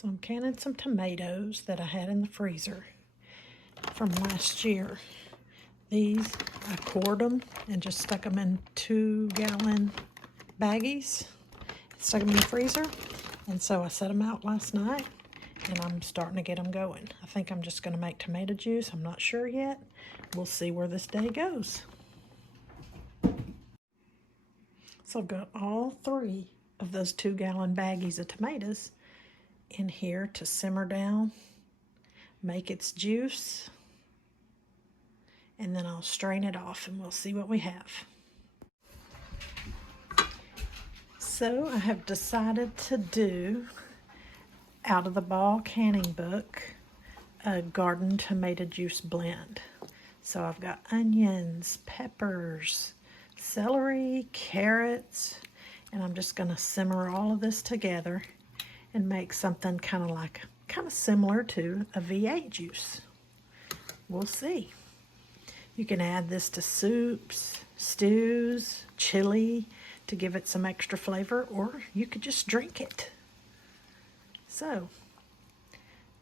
So I'm canning some tomatoes that I had in the freezer from last year. These, I cored them and just stuck them in 2-gallon baggies. Stuck them in the freezer. And so I set them out last night and I'm starting to get them going. I think I'm just going to make tomato juice. I'm not sure yet. We'll see where this day goes. So I've got all 3 of those 2-gallon baggies of tomatoes in here to simmer down, make its juice, and then I'll strain it off and we'll see what we have. So I have decided to do, out of the Ball Canning Book, a garden tomato juice blend. So I've got onions, peppers, celery, carrots, and I'm just going to simmer all of this together and make something kind of similar to a V8 juice. We'll see. You can add this to soups, stews, chili to give it some extra flavor, or you could just drink it. So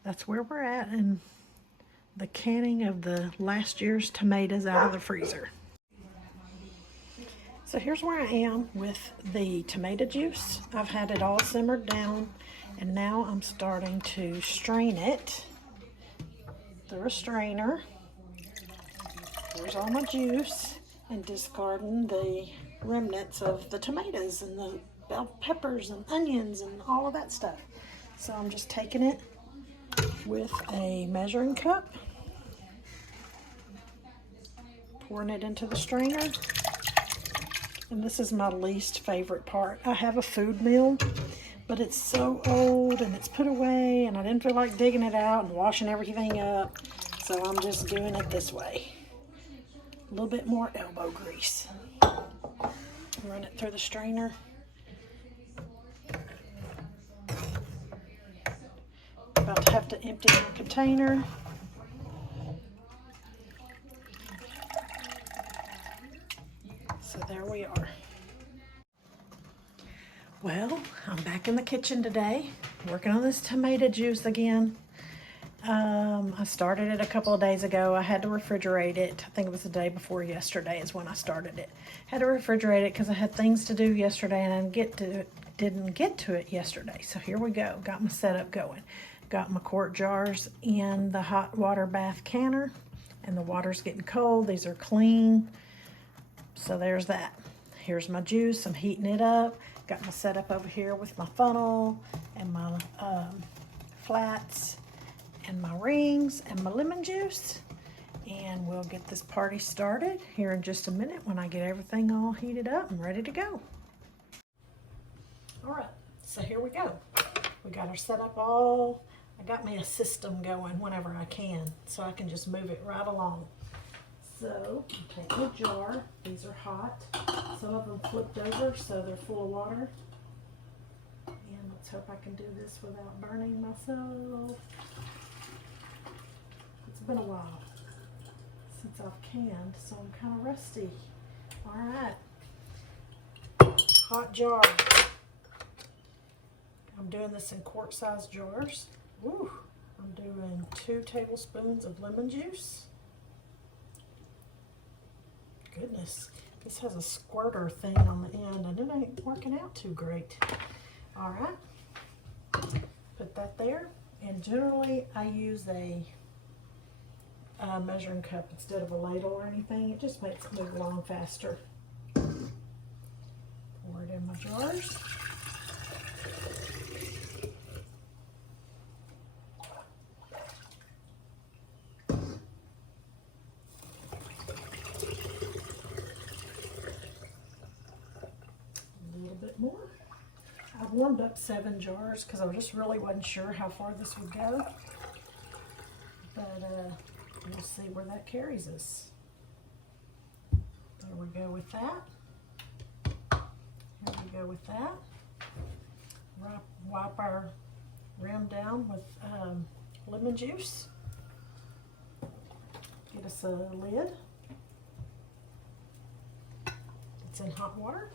that's where we're at in the canning of the last year's tomatoes out of the freezer. So here's where I am with the tomato juice. I've had it all simmered down, and now I'm starting to strain it through a strainer. There's all my juice, and discarding the remnants of the tomatoes and the bell peppers and onions and all of that stuff. So I'm just taking it with a measuring cup, pouring it into the strainer. And this is my least favorite part. I have a food mill, but it's so old and it's put away, and I didn't feel like digging it out and washing everything up. So I'm just doing it this way. A little bit more elbow grease. Run it through the strainer. About to have to empty my container. So there we are. Well, I'm back in the kitchen today, working on this tomato juice again. I started it a couple of days ago. I had to refrigerate it. I think it was the day before yesterday is when I started it. Had to refrigerate it because I had things to do yesterday and I didn't get to it yesterday. So here we go. Got my setup going. Got my quart jars in the hot water bath canner, and the water's getting cold. These are clean. So there's that. Here's my juice. I'm heating it up. Got my setup over here with my funnel and my flats and my rings and my lemon juice. And we'll get this party started here in just a minute when I get everything all heated up and ready to go. All right, so here we go. We got our setup all. I got me a system going whenever I can, so I can just move it right along. So I'm taking a jar. These are hot. Some of them flipped over, so they're full of water. And let's hope I can do this without burning myself. It's been a while since I've canned, so I'm kind of rusty. All right. Hot jar. I'm doing this in quart-sized jars. Woo! I'm doing 2 tablespoons of lemon juice. Goodness, this has a squirter thing on the end and it ain't working out too great. All right, put that there. And generally I use a measuring cup instead of a ladle or anything. It just makes it move along faster. Pour it in my jars. More. I warmed up 7 jars because I just really wasn't sure how far this would go, but we'll see where that carries us. There we go with that. Here we go with that. Wipe our rim down with lemon juice. Get us a lid. It's in hot water.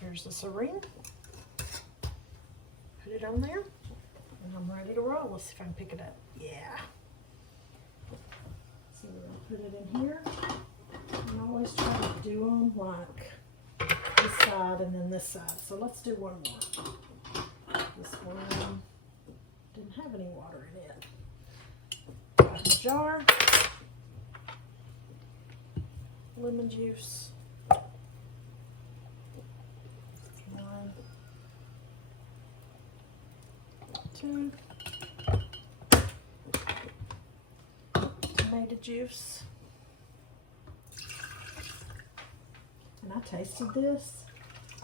Here's the syringe. Put it on there. And I'm ready to roll. Let's see if I can pick it up. Yeah. So we're gonna put it in here. I always try to do them like this side and then this side. So let's do one more. This one didn't have any water in it. Got the jar. Lemon juice. One, two. Tomato juice. And I tasted this,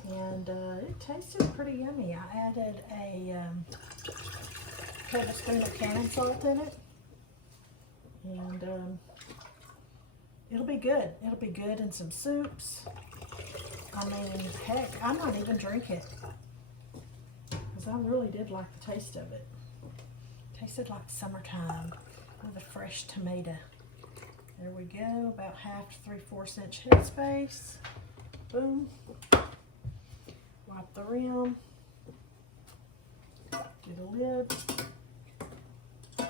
and it tasted pretty yummy. I added a tablespoon of cannon salt in it, and it'll be good. It'll be good in some soups. I mean, heck, I might even drink it, because I really did like the taste of it. Tasted like summertime with a fresh tomato. There we go, about half to 3/4 inch headspace. Boom. Wipe the rim. Get a lid. I'm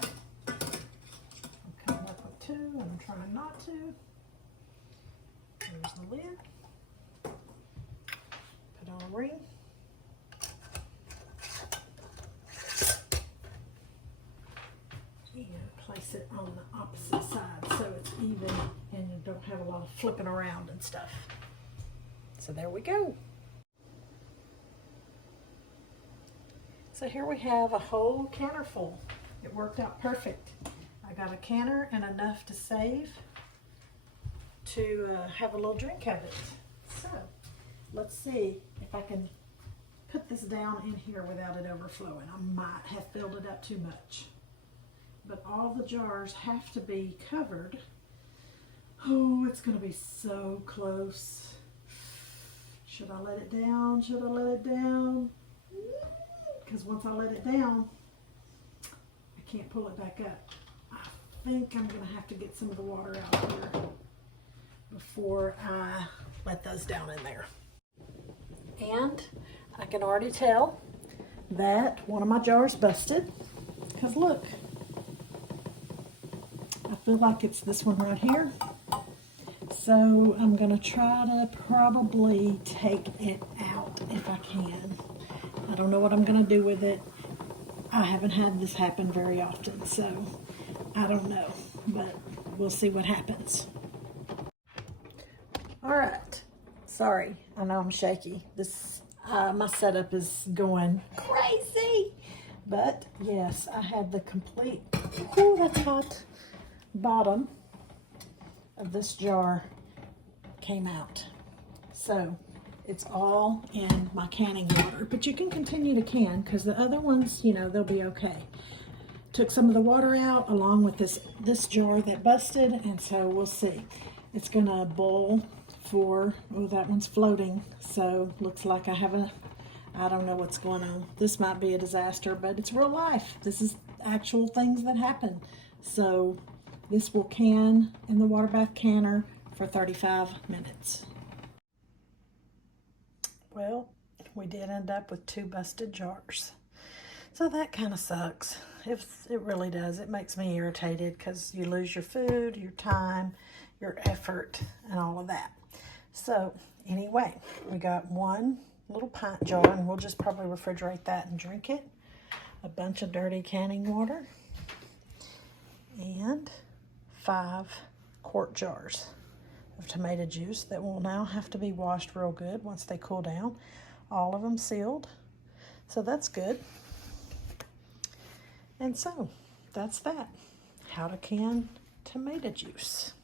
coming up with 2, and I'm trying not to. There's the lid. Put on a ring. And place it on the opposite side so it's even and you don't have a lot of flipping around and stuff. So there we go. So here we have a whole canner full. It worked out perfect. I got a canner and enough to save to have a little drink of it. So let's see if I can put this down in here without it overflowing. I might have filled it up too much, but all the jars have to be covered. Oh, it's gonna be so close. Should I let it down? Should I let it down? Because once I let it down, I can't pull it back up. I think I'm gonna have to get some of the water out of here before I let those down in there. And I can already tell that one of my jars busted, because look, I feel like it's this one right here. So I'm gonna try to probably take it out if I can. I don't know what I'm gonna do with it. I haven't had this happen very often, so I don't know, but we'll see what happens. All right, sorry, I know I'm shaky. This my setup is going crazy, but yes, I had the complete, oh, that's hot, bottom of this jar came out. So it's all in my canning water, but you can continue to can because the other ones, you know, they'll be okay. Took some of the water out along with this jar that busted, and so we'll see. It's gonna boil for, oh, that one's floating, so looks like I don't know what's going on. This might be a disaster, but it's real life. This is actual things that happen. So this will can in the water bath canner for 35 minutes. Well, we did end up with 2 busted jars. So that kind of sucks. It really does. It makes me irritated because you lose your food, your time, your effort, and all of that. So anyway, we got 1 little pint jar, and we'll just probably refrigerate that and drink it. A bunch of dirty canning water, and 5 quart jars of tomato juice that will now have to be washed real good once they cool down. All of them sealed, so that's good. And so that's that. How to can tomato juice.